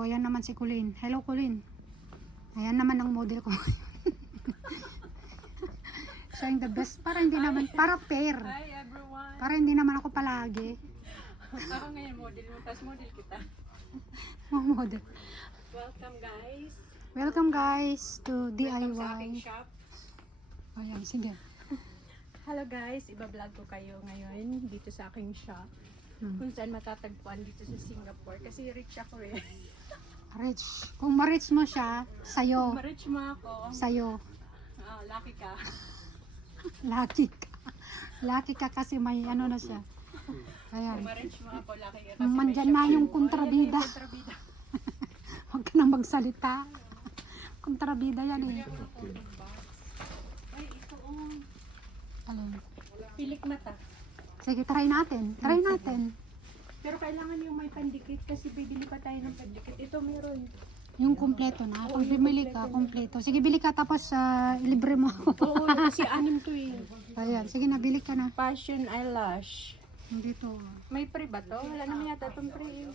O, yan naman si Colleen. Hello, Colleen. Ayan naman ang model ko. Siya yung the best. Para hindi naman, para fair. Hi everyone. Para hindi naman ako palagi. Ako ngayon model mo, tapos model kita. Mga model. Welcome guys. Welcome guys to Welcome sa aking DIY. shop. Ayan, sige. Hello guys, iba-vlog ko kayo ngayon dito sa aking shop. Kung saan matatagpuan dito sa Singapore. Kasi rich ako eh. Rich. Kung ma-rich mo siya, sa'yo. Ma-rich mo ako. Sa'yo. Oh, lucky ka. Lucky ka. Lucky ka kasi may ano na siya. Ayan. Kung ma-rich mo ako, lucky ka. Kasi Mandyan may na shop yung ako. kontrabida. Ayan, may kontrabida. Huwag ka nang magsalita. Kontrabida yan eh. Ay, ito oh. Alin? Pilik mata. Sige, try natin. Try natin. Pero kailangan yung may pandikit kasi bibili pa tayo ng pandikit. Ito meron. Yung kumpleto na. Pag bumili ka, kumpleto. Sige, bili ka tapos libre mo ako. Oo, kasi anim to eh. Ayan, sige na, bili ka na. Passion eyelash. Dito. May pre ba to? Wala naman yata itong pre.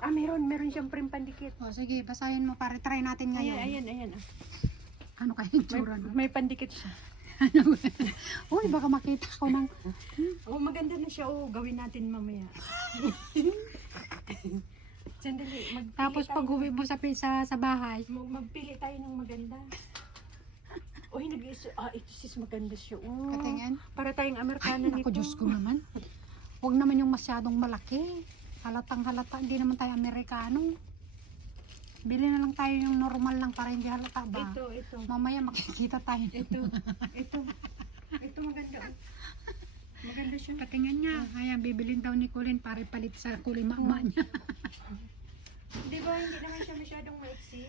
Ah, meron siyang pre pandikit. O, sige, basahin mo para try natin ngayon. Ayan. Ano kaya yung tsura no? May pandikit siya. Uy, baka makita ko ng... Oh, maganda na siya. Oh, gawin natin mamaya. Sandali, magpili Tapos tayo. pag uwi mo sa bahay. Magpili tayo ng maganda. Uy, ito sis maganda siya. Oh, Katingin. para tayong Ay, Amerikana naku, nito. Diyos ko naman. Huwag naman yung masyadong malaki. Halatang halata. Hindi naman tayo Amerikano. Bili na lang tayo yung normal lang para hindi halata ba? Ito. Mamaya makikita tayo. Ito maganda. Maganda siya. Patingin niya. Ayan, bibilin daw ni Colleen para palit sa kulimama niya. Di ba hindi naman siya masyadong maiksi?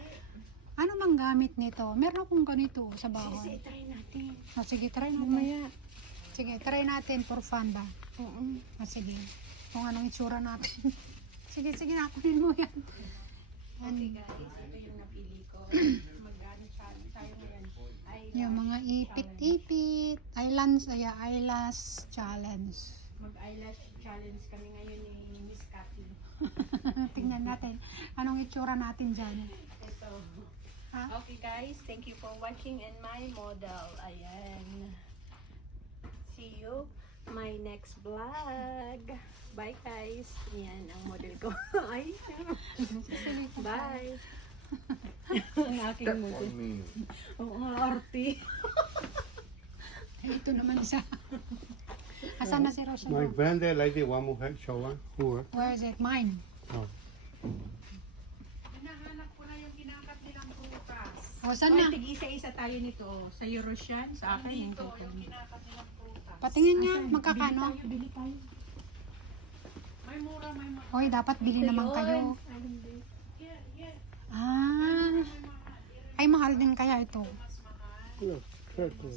Ano mang gamit nito? Meron akong ganito sa Sige, bahay. try natin. Sige, try natin. Mamaya. Sige, try natin for fun ba? Oo. Sige. Kung anong itsura natin. sige, na. Kunin mo yan. Okay guys, ito yung napili ko. Mag-ano tayo ngayon? Yung mga ipit-ipit. Eyelash challenge. Mag-eyelash challenge kami ngayon ni Miss Cathy. Tingnan natin. Anong itsura natin dyan? Ito. Ha? Okay guys, thank you for watching and my model. Ayan. See you my next vlog. Bye guys. Yan ang model ko. Ay. Bye. Ang aking model. Oo nga, arty. Ito naman isa. Asan na si Rosa? My granddad like it one more show one. Who? Where is it? Mine. Oh. Hinahanap ko na yung kinakat nilang prutas. O, saan Ay, na? tig-isa-isa tayo nito. Sa Eurosian, sa akin. Dito, yung kinakat nilang prutas. Patingin niya. Asan? Magkakano? Bili tayo. May mura, may mura. Hoy, dapat bili naman kayo. Ay, hindi. Ah. Ay, mahal din kaya ito. Look, circle.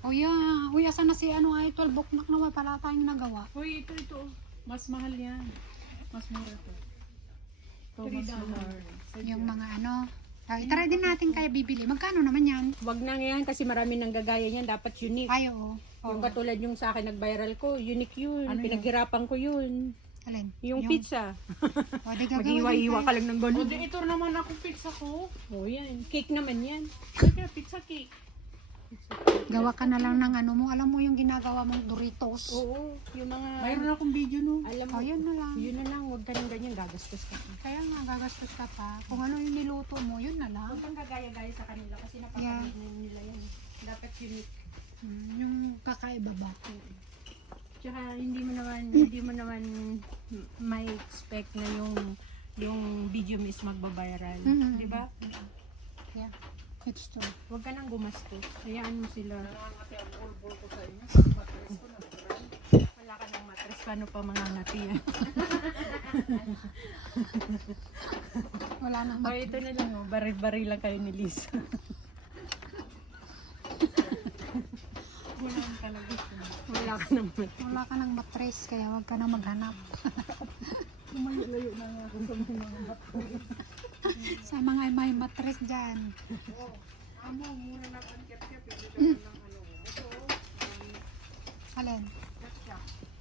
O yeah. Uy, asan na si ano ay 12 o'clock na pala tayong nagawa. Uy, ito. Mas mahal yan. Mas mura to. Ito, mas mahal. Yung mga ano. Try din natin kaya bibili. Magkano naman yan? Wag na yan kasi marami nang gagaya niyan. Dapat unique. Ay, oo. Yung katulad yung sa akin nag-viral ko, unique yun. Ano yun? Pinaghirapan ko yun. Alin? Yung pizza. O, di gagawin Mag-iwa-iwa tayo. ka lang ng gano'n. O, di ito naman ako pizza ko. Oh, yan. Cake naman yan. Kaya pizza cake. Gawa ka na lang ng ano mo. Alam mo yung ginagawa mong Doritos. Oo. Yung mga... Mayroon akong video no. Alam mo, O, yun na lang. yun na lang. Huwag ka nang ganyan. Gagastos ka. Kaya nga, gagastos ka pa. Kung ano yung niluto mo, yun na lang. Huwag kang gagaya-gaya sa kanila kasi napakagaling nila yan. Dapat unique. Yung kakaiba ba? Tsaka hindi mo naman may expect na yung video mo is magbabiral. Mhm. Di ba? Yeah. It's true. Huwag ka nang gumastos. Hayaan mo sila. Wala ka ng matres. Paano pa mga ngati yan? Wala na. O ito na lang. Oh. Baril-baril lang kayo ni Liz. Wala ka talaga. Wala ka ng matres. Wala ka ng matres, kaya wag ka na maghanap. Lumayo-layo na nga ako sa mga bato. Sa mga may matres dyan. Amo, mura na ang kep-kep. Pwede ka ng ano. Ito, Alin? ketchup.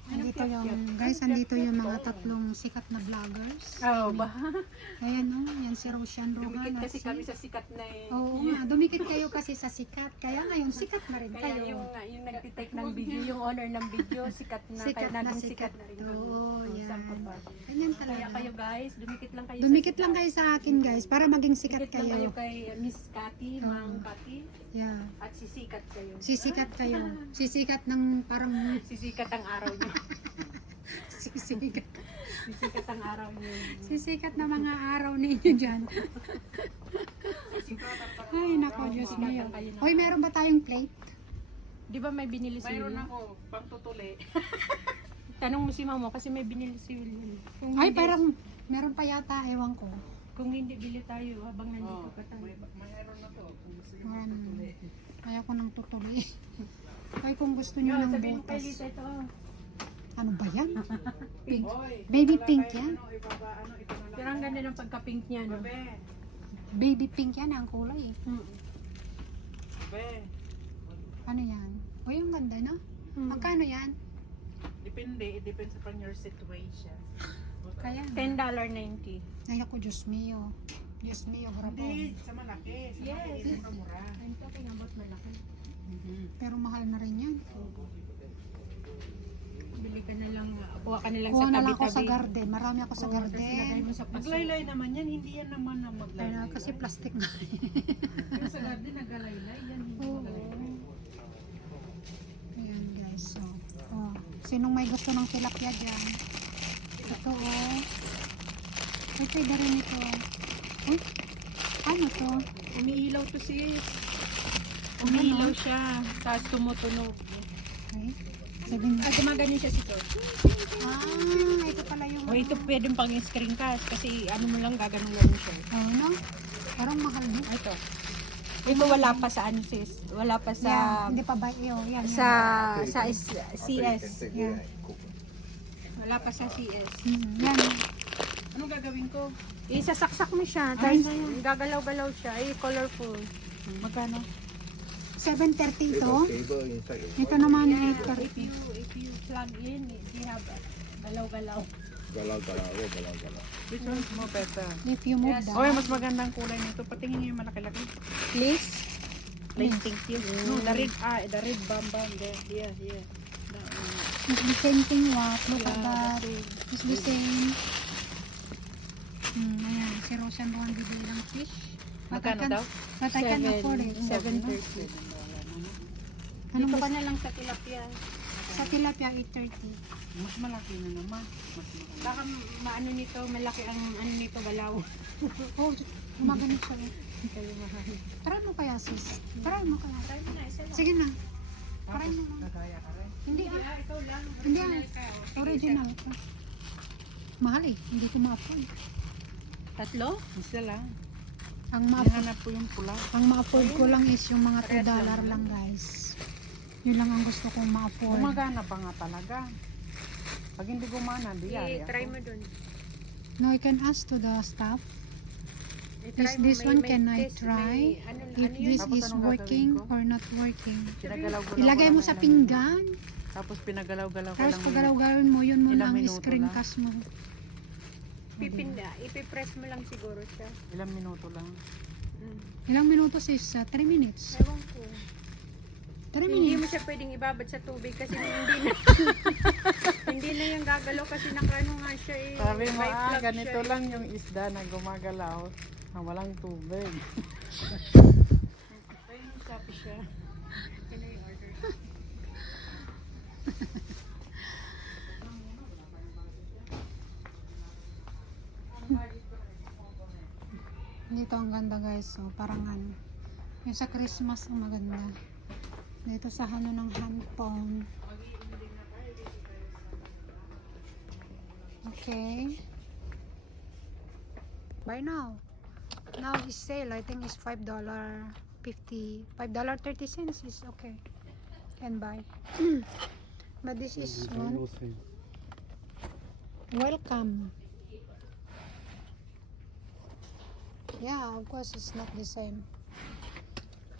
Hindi andito yung, guys, andito yung mga tatlong sikat na vloggers. Oo ba? Ayan o, yan si Roshan Rogan. Dumikit at kasi si- kami sa sikat na eh. Oo nga, dumikit kayo kasi sa sikat. Kaya ngayon, sikat na rin Kaya kayo. yung nagtitake ng video, yung owner ng video, sikat na. Sikat kaya na naging sikat. sikat na rin. kami. Oo, Oo, yan. saan pa ba? Ganyan Kaya talaga. kayo guys, dumikit lang kayo Dumikit sa lang kayo sa akin, guys, para maging sikat Dumikit lang kayo kayo. kay Miss Cathy, Oo. Mang Cathy, Yeah. at sisikat kayo. Sisikat kayo. Sisikat ng parang Sisikat ang araw niyo. sisikat. Sisikat ang araw niyo. Sisikat na mga araw ninyo dyan. Ay, nako, Diyos mio. Hoy, meron ba tayong plate? Di ba may binili si William? ako, pang tutuli. Tanong mo si Mamo kasi may binili si William. Kung Ay, hindi- parang meron pa yata, ewan ko. Kung hindi bili tayo habang nandito Oh, pa tayo. mayroon na to. Kung gusto nyo Ayan. tutuli. Kaya ko nang tutuli. Ay, kung gusto nyo ng Sabihin mo kay butas. Lisa ito. Ano ba yan? Pink. Hoy, Baby wala pink tayong yan? Ano, ibaba, ano, ito na lang. Pero ang ganda ng pagka-pink niya, no? Babe, Baby pink yan, ang kulay eh. babe. Ano yan? Uy, ang ganda, no? Hmm. Magkano yan? Depende, it depends upon your situation. Kaya, $10.90. ay ako, Diyos mio. Diyos mio, grabe. Hindi, sa malaki. Sa Yes. malaki, mura-mura. I'm talking about malaki. Pero mahal na rin yan. Bili ka na lang, kuha ka na lang Kuha sa na lang ako sa tabi-tabi. garden. Marami ako sa Oo, tapos ilagay garden. mo sa paso. Maglaylay naman yan, hindi yan naman na Kaya maglaylay. kasi plastic na. Yung sa garden, nagalaylay yan, hindi Oo. magalaylay. Ayan guys, so. Oh. Sinong may gusto ng tilapia dyan? Ito oh. Ay, pwede rin ito. Uy, ano to? Umiilaw to sis. Umiilaw siya. Tapos tumutunog. Okay. 7. Ah, gumaganyan siya si Tor. Ah, ito pala yung O ito pwedeng pang screencast kasi ano mo lang gaganon lang siya. Oh, no? Parang mahal no? Ito. Ito wala pa sa ano sis. Wala pa sa Yan, hindi pa ba? Yan. CS. Yan. Wala pa sa CS. Yan. Anong gagawin ko? Isasaksak mo siya. Tapos gagalaw-galaw siya. Ay, colorful. Magkano? 7.30 ito. Ito naman If 8.30. you plug in, you have galaw-galaw. Which one's more better? If you move Yes. that. Oy, mas magandang kulay nito. Patingin niyo yung malaki-laki. Please. Please, thank you. No, the red bambam there. Yeah, yeah. That one. It's the same thing what? Look at Yeah, that. the same. It's the same. Ayan, si Rosan Rowan bibili ng fish. But I Magkano can- daw? But I can afford it. 7.30. Anong Dito ka gusto? na lang sa tilapia. Sa tilapia, 8.30. Mas malaki na naman. Mas malaki. Baka maano nito, malaki ang ano nito, galaw. Oh, gumaganit siya eh. Kayo mahal. Try mo kaya sis. Try mo kaya. Try mo na, isa lang. Sige na. Try Tapos, mo lang. nagaya ka rin. Hindi ah. Ikaw lang. Hindi ah. Original ito. Mahal eh. Hindi ko ma-afford. Tatlo? Isa lang. Ang ma-afford, Hinahanap ko yung pula. ang ma-afford ko lang is yung mga $2 lang guys. Yun lang ang gusto kong ma-afford. Gumagana pa nga talaga. Pag hindi gumana, biyari I-try ako. mo dun. No, I can ask to the staff. I-try Is mo, this may- one may can I test, try? may ano If yun? this Tapos is anong working gagawin ko? or not working. Pinagalaw-galaw Ilagay ko mo lang sa ilang pinggan. minuto. Tapos pinagalaw-galaw ko Tapos lang. pag galaw-galaw mo, yun mo Ilang lang minuto screencast mo. Ipipress mo lang siguro siya. Ilang minuto lang. Ilang minutos is 3 minutes. Ewan ko. 3 Hindi mo minutes. siya pwedeng ibabad sa tubig kasi hindi na hindi na yung gagalaw kasi nakaano nga siya eh. Sabi mo, may plug ganito siya eh. lang yung isda na gumagalaw na walang tubig. Ayun, sabi siya. Yun na yung order. Dito ang ganda guys. So, parang ano. Yung sa Christmas ang maganda. Dito sa ano ng handphone. Okay. Buy now. Now is sale. I think it's $5.50. $5.30 is okay. Can buy. But this is one. Welcome. Yeah, of course it's not the same.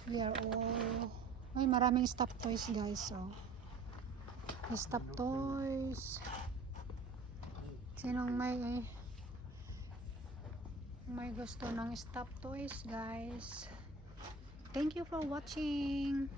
We are all... Ay, maraming stuffed toys guys. So. Stop toys. Sinong may gusto ng stop toys, guys? Thank you for watching.